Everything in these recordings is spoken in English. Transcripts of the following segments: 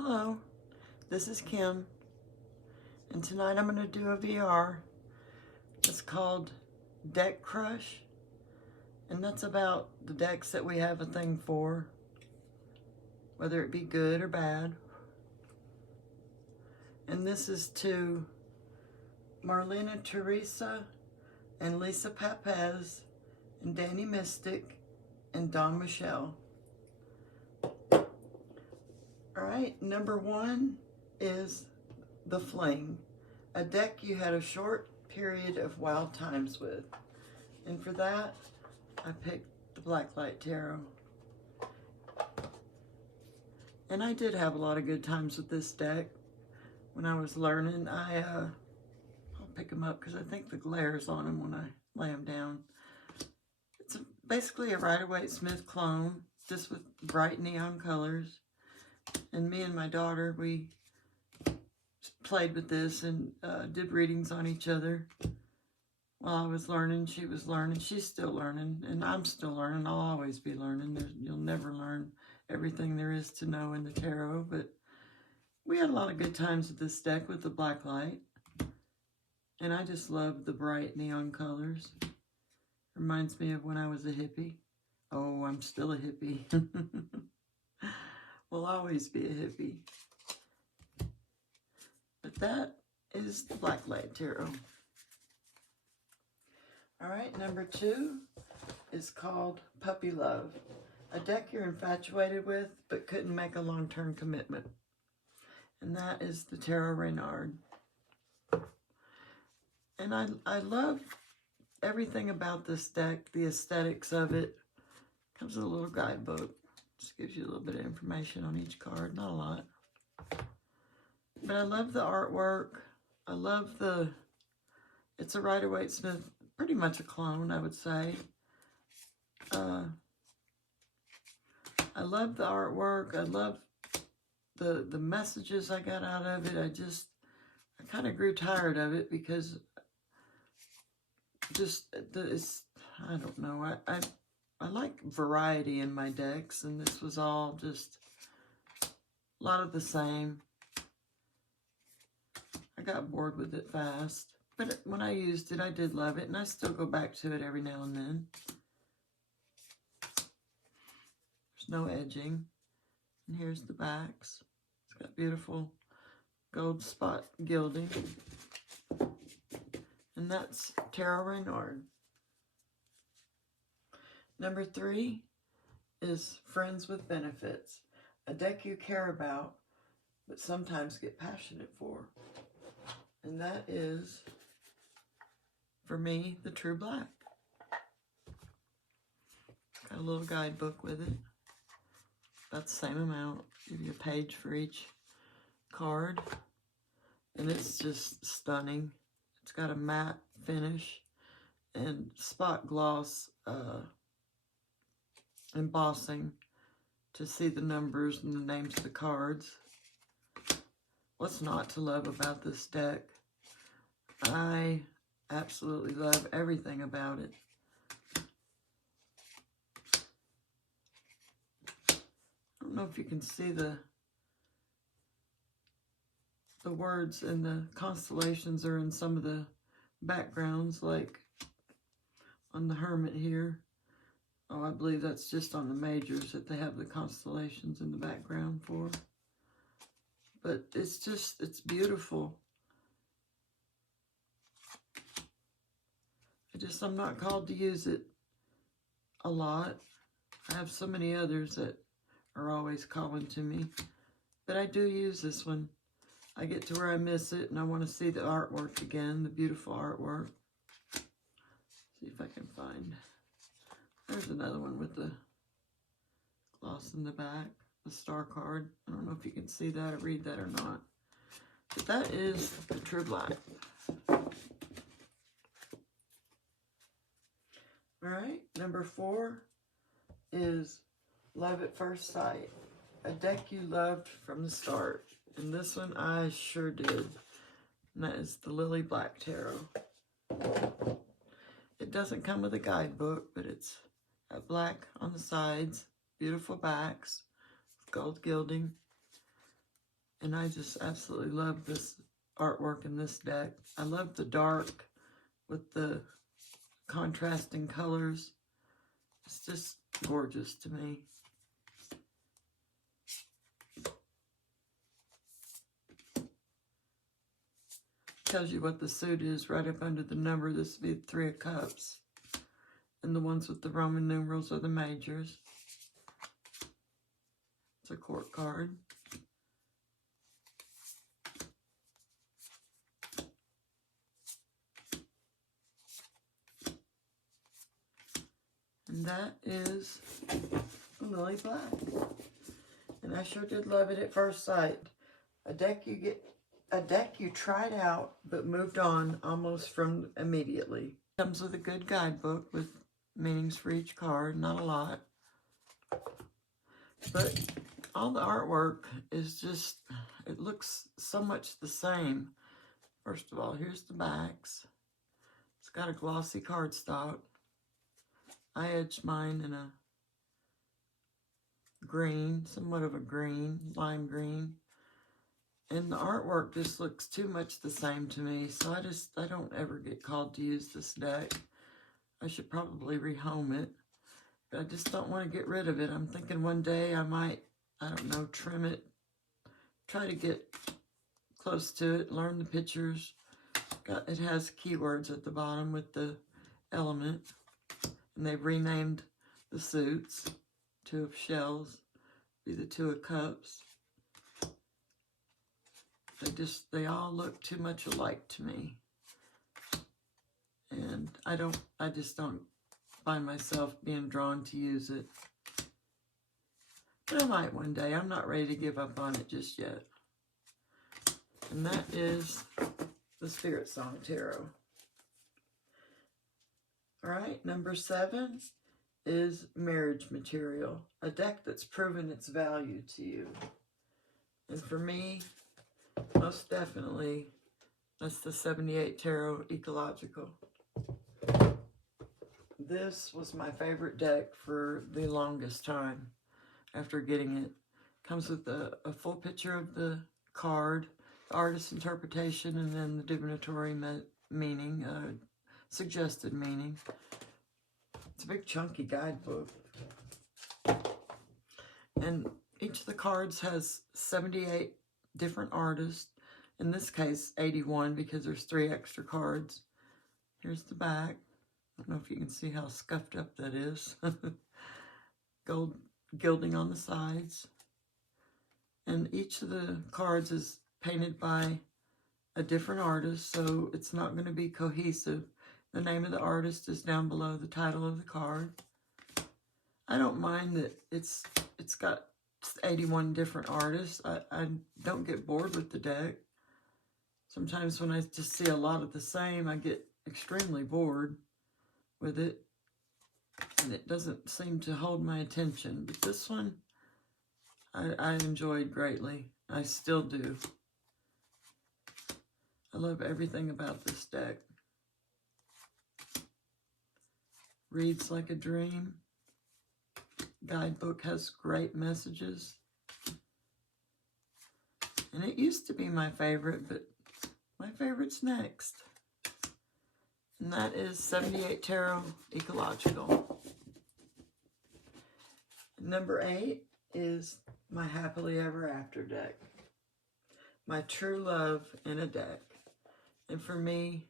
Hello, this is Kim, and tonight I'm going to do a VR. It's called Deck Crush, and that's about the decks that we have a thing for, whether it be good or bad. And this is to Marlena Teresa and Lisa Papez and Danny Mystic and Don Michelle. Alright, number one is the Fling, a deck you had a short period of wild times with. And for that, I picked the Blacklight Tarot. And I did have a lot of good times with this deck when I was learning. I'll pick them up because I think the glare is on them when I lay them down. It's basically a Rider-Waite-Smith clone, just with bright neon colors. And me and my daughter, we played with this and did readings on each other. While I was learning, she was learning. She's still learning, and I'm still learning. I'll always be learning. You'll never learn everything there is to know in the tarot, but we had a lot of good times with this deck with the black light. And I just love the bright neon colors. Reminds me of when I was a hippie. Oh, I'm still a hippie. Will always be a hippie. But that is the Blacklight Tarot. Alright, number two is called Puppy Love. A deck you're infatuated with but couldn't make a long-term commitment. And that is the Tarot Reynard. And I love everything about this deck, the aesthetics of it. Comes with a little guidebook. Just gives you a little bit of information on each card, not a lot. But I love the artwork. I love it's a Rider-Waite-Smith, pretty much a clone, I would say. I love the artwork. I love the messages I got out of it. I kind of grew tired of it because I don't know. I like variety in my decks, and this was all just a lot of the same. I got bored with it fast, but when I used it, I did love it, and I still go back to it every now and then. There's no edging, and here's the backs. It's got beautiful gold spot gilding, and that's Tarot Reynard. Number three is Friends with Benefits, a deck you care about, but sometimes get passionate for. And that is, for me, the True Black. Got a little guidebook with it. That's the same amount. Give you a page for each card. And it's just stunning. It's got a matte finish and spot gloss embossing to see the numbers and the names of the cards. What's not to love about this deck? I absolutely love everything about it. I don't know if you can see the words and the constellations are in some of the backgrounds, like on the Hermit here. Oh, I believe that's just on the majors that they have the constellations in the background for. But it's beautiful. I'm not called to use it a lot. I have so many others that are always calling to me. But I do use this one. I get to where I miss it, and I want to see the artwork again, the beautiful artwork. See if I can find. There's another one with the gloss in the back, the star card. I don't know if you can see that or read that or not. But that is the True Black. Alright, number four is Love at First Sight, a deck you loved from the start. And this one I sure did. And that is the Lily Black Tarot. It doesn't come with a guidebook, but it's got black on the sides, beautiful backs, gold gilding. And I just absolutely love this artwork in this deck. I love the dark with the contrasting colors. It's just gorgeous to me. Tells you what the suit is right up under the number. This would be 3 of Cups. And the ones with the Roman numerals are the majors. It's a court card. And that is Lily Black. And I sure did love it at first sight. A deck you tried out but moved on almost from immediately. Comes with a good guidebook with meanings for each card, not a lot. But all the artwork is just, it looks so much the same. First of all, here's the backs. It's got a glossy cardstock. I edged mine in a green, somewhat of a green, lime green. And the artwork just looks too much the same to me, so I don't ever get called to use this deck. I should probably rehome it, but I just don't want to get rid of it. I'm thinking one day I might, I don't know, trim it, try to get close to it, learn the pictures. It has keywords at the bottom with the element, and they've renamed the suits. 2 of Shells, be the 2 of Cups. They all look too much alike to me. And I just don't find myself being drawn to use it. But I might one day. I'm not ready to give up on it just yet. And that is the Spirit Song Tarot. All right, number 7 is Marriage Material, a deck that's proven its value to you. And for me, most definitely, that's the 78 Tarot Ecological. This was my favorite deck for the longest time after getting it. Comes with a full picture of the card, the artist's interpretation, and then the divinatory meaning, suggested meaning. It's a big chunky guidebook. And each of the cards has 78 different artists. In this case, 81 because there's 3 extra cards. Here's the back. I don't know if you can see how scuffed up that is. Gold gilding on the sides. And each of the cards is painted by a different artist, so it's not going to be cohesive. The name of the artist is down below the title of the card. I don't mind that it's got 81 different artists. I don't get bored with the deck. Sometimes when I just see a lot of the same, I get extremely bored with it. And it doesn't seem to hold my attention. But this one, I enjoyed greatly. I still do. I love everything about this deck. Reads like a dream. Guidebook has great messages. And it used to be my favorite, but my favorite's next. And that is 78 Tarot Ecological. Number 8 is my Happily Ever After deck. My true love in a deck. And for me,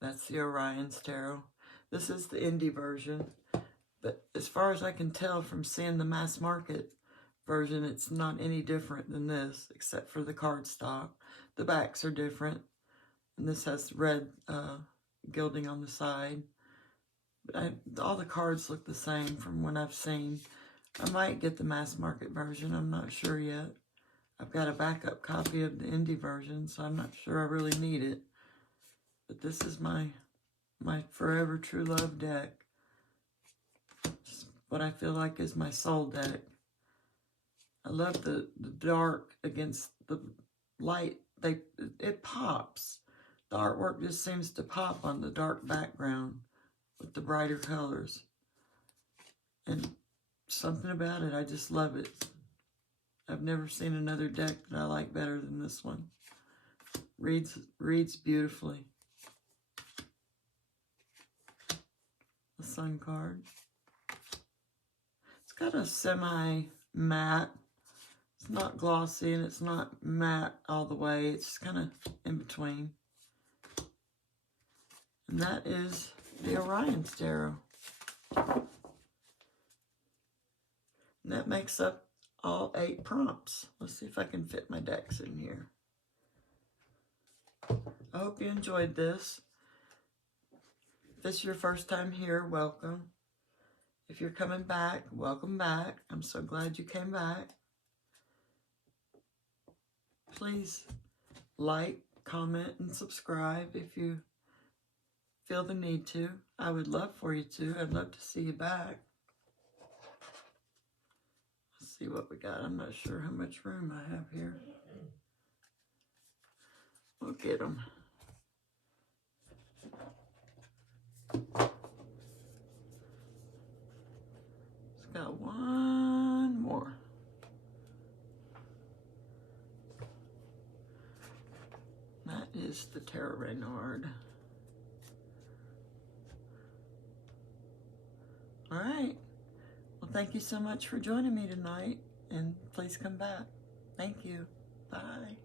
that's the Orion's Tarot. This is the indie version. But as far as I can tell from seeing the mass market version, it's not any different than this, except for the cardstock. The backs are different. And this has red gilding on the side. But all the cards look the same from what I've seen. I might get the mass market version. I'm not sure yet. I've got a backup copy of the indie version, so I'm not sure I really need it. But this is my forever true love deck. It's what I feel like is my soul deck. I love the dark against the light. It pops. The artwork just seems to pop on the dark background with the brighter colors. And something about it, I just love it. I've never seen another deck that I like better than this one. Reads beautifully. The Sun card. It's got a semi-matte. It's not glossy and it's not matte all the way. It's kind of in between. And that is the Orion's Tarot. And that makes up all 8 prompts. Let's see if I can fit my decks in here. I hope you enjoyed this. If this is your first time here, welcome. If you're coming back, welcome back. I'm so glad you came back. Please like, comment, and subscribe if you feel the need to. I would love for you to. I'd love to see you back. Let's see what we got. I'm not sure how much room I have here. We'll get them. It's got one more. That is the Tarot Reynard. All right. Well, thank you so much for joining me tonight, and please come back. Thank you. Bye.